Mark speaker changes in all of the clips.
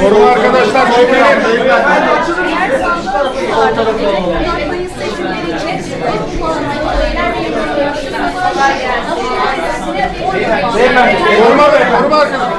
Speaker 1: Koruma arkadaşlar
Speaker 2: puanlamalar
Speaker 1: Koruma be, koruma arkadaşlar.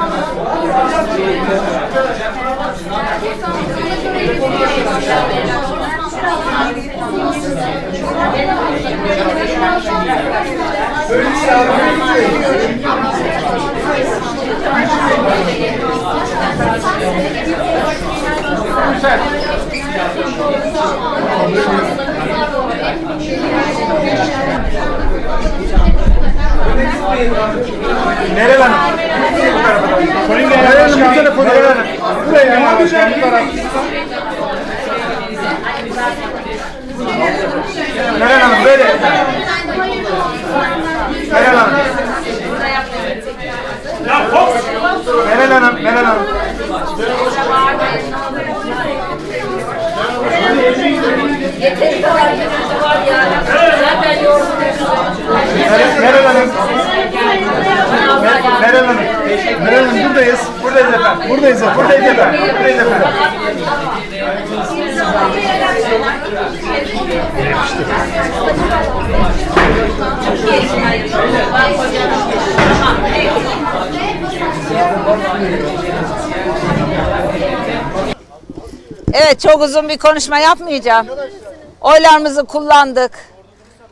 Speaker 1: Meral Hanım. Meral Hanım bu tarafa Meral Hanım. Buraya ne yapacağım bu taraf? Meral Hanım böyle. Meral Hanım. Meral Hanım, Meral Hanım. Meral Meral Hanım. Mer- Meral Hanım. Meral Hanım buradayız. Buradayız efendim. Buradayız efendim. Buradayız efendim. Buradayız efendim.
Speaker 3: Evet çok uzun bir konuşma yapmayacağım. Oylarımızı kullandık.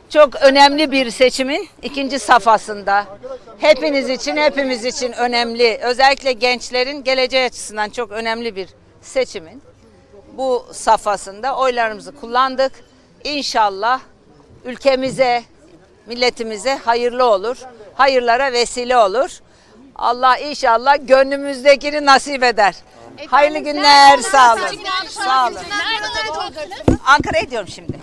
Speaker 3: Çok önemli bir seçimin ikinci safhasında. Hepiniz için, hepimiz için önemli. Özellikle gençlerin geleceği açısından çok önemli bir seçimin bu safhasında oylarımızı kullandık. İnşallah ülkemize, milletimize hayırlı olur. Hayırlara vesile olur. Allah inşallah gönlümüzdekini nasip eder. Hayırlı günler, sağ olun. Sağ olun. Ankara'ya gidiyorum şimdi.